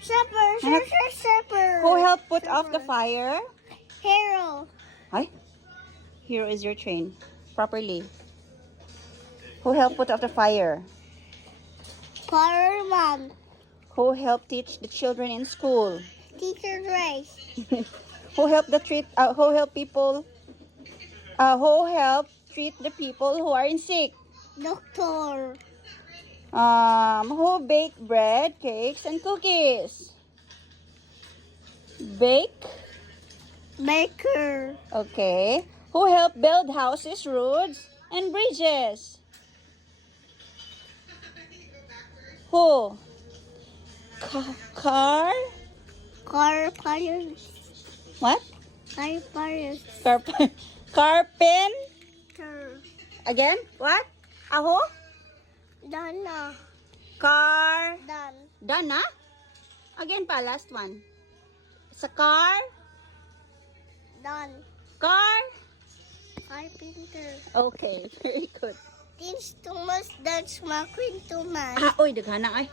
Supper, Anak, supper. who helped put off the fire? Hero. Hi. Here is your train. Properly. Who helped put off the fire? Power mom. Who helped teach the children in school? Teacher Grace. Who helped who help people who help treat the people who are in sick? Doctor. Who baked bread, cakes, and cookies? Bake. Baker. Okay. Who helped build houses, roads, and bridges? Who? Car? Car Paris. What? Car Paris. Carpenter? Car. Again? What? Aho? Donna. Car? Dan. Dana? Again pa, last one. Sa car? Dan. Car? Carpenter. Okay, very good. Teens Thomas Dance McQueen Thomas. Oy, daghana ay.